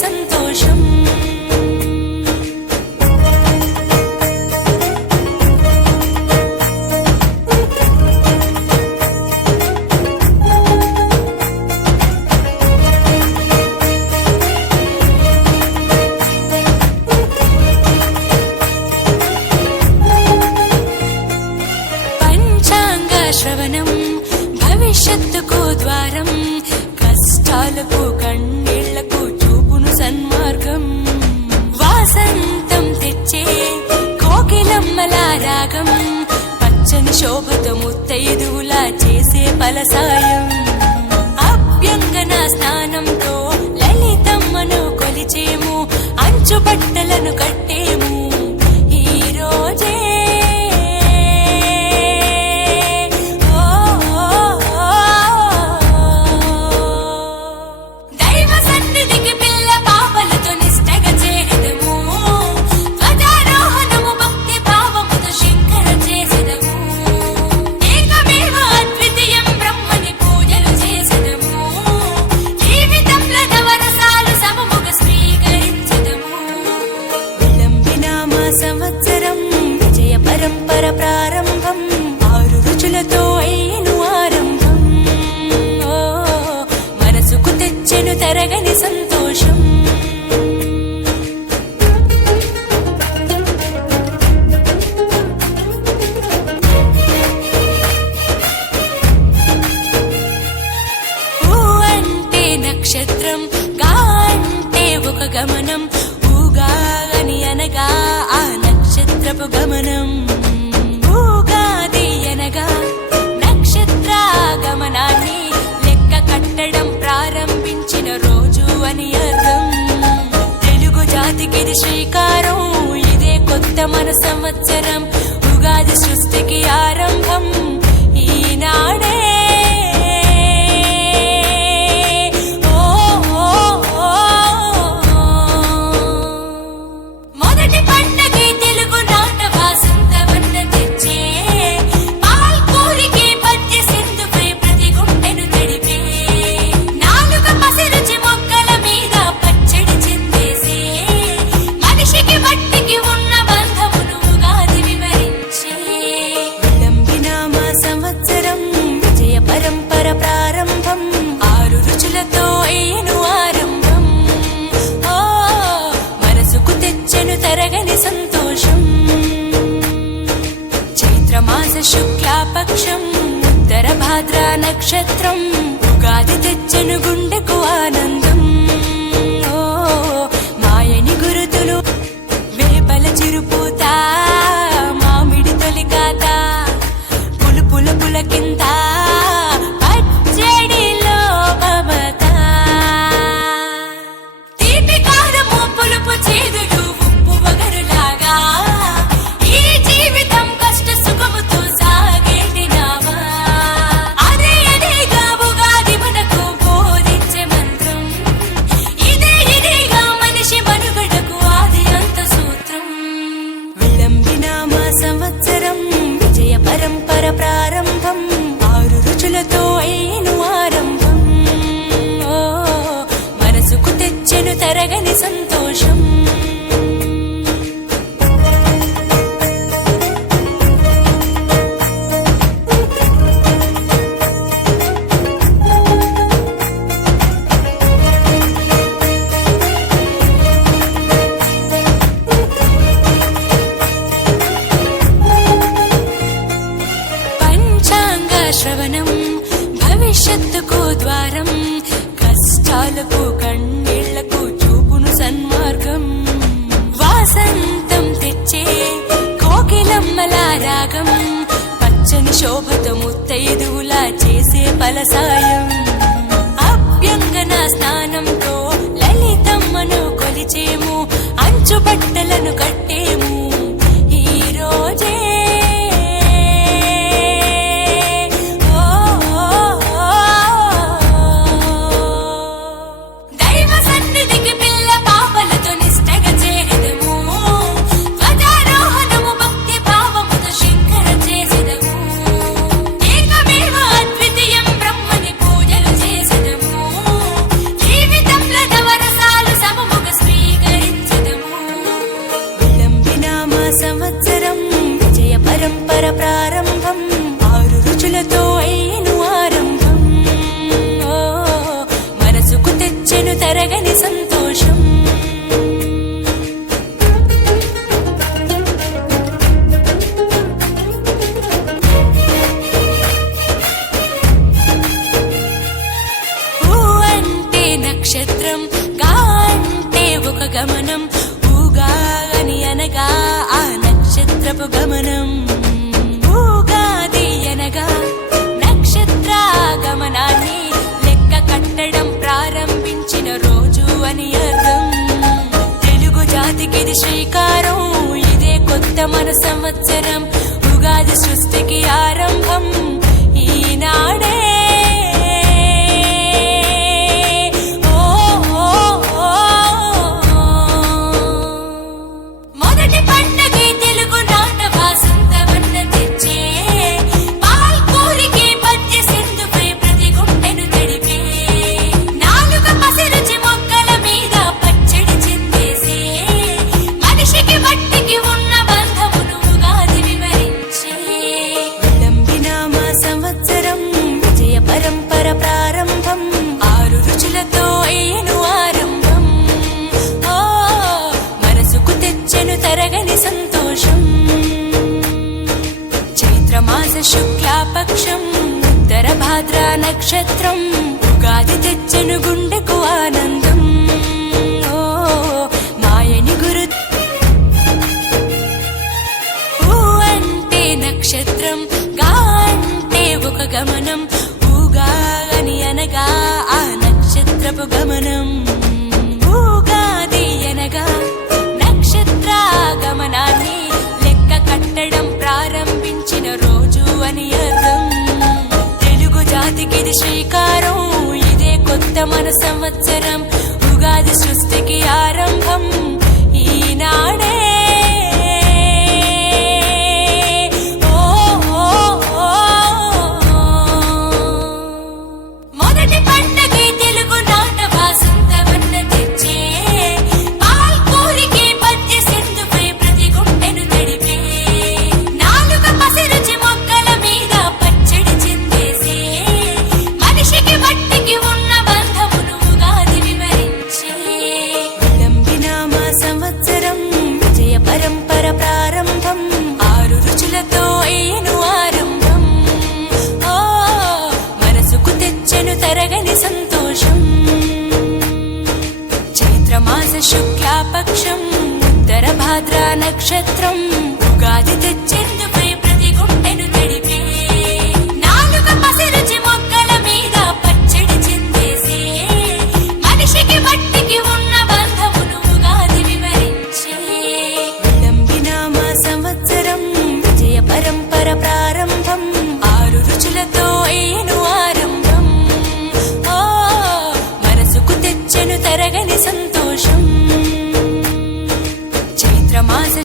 సంతోషం. రాగం పచ్చని శోభతో ముత్తైదువులా చేసే పలసాయం. అభ్యంగన స్నానంతో లలితమ్మను కొలిచేము. అంచు బట్టలను కట్టి తరగని సంతోషం. అంటే నక్షత్రం గా అంటే ఒక గమనం. ఊగా అని అనగా ఆ నక్షత్రపు గమనం. ఉగాది శ్రీకారం ఇదే కొత్త మన సంవత్సరం. ఉగాది సృష్టికి ఆరంభం ఈనాడే నక్షత్రం ఉగాది తెచ్చను శ్రవణం భవిష్యత్తుకు ద్వారం కష్టాలకు కన్నీళ్ళకు చూపును సన్మార్గం. వాసంతం తెచ్చే కోకిలమ్మల రాగం పచ్చని శోభతో ముత్తైదువులా చేసే పలసాయం అభ్యంగన స్నానంతో లలితమ్మను కొలిచేము అంచు బట్టలను కట్టేము. Petrão. ఉగాది శ్రీకారం ఇదే కొత్త మన సంవత్సరం. ఉగాది సృష్టికి ఆరంభం ఈనాడే. शुक्लापक्षम् उत्तरभाद्रा नक्षत्रम् उगादि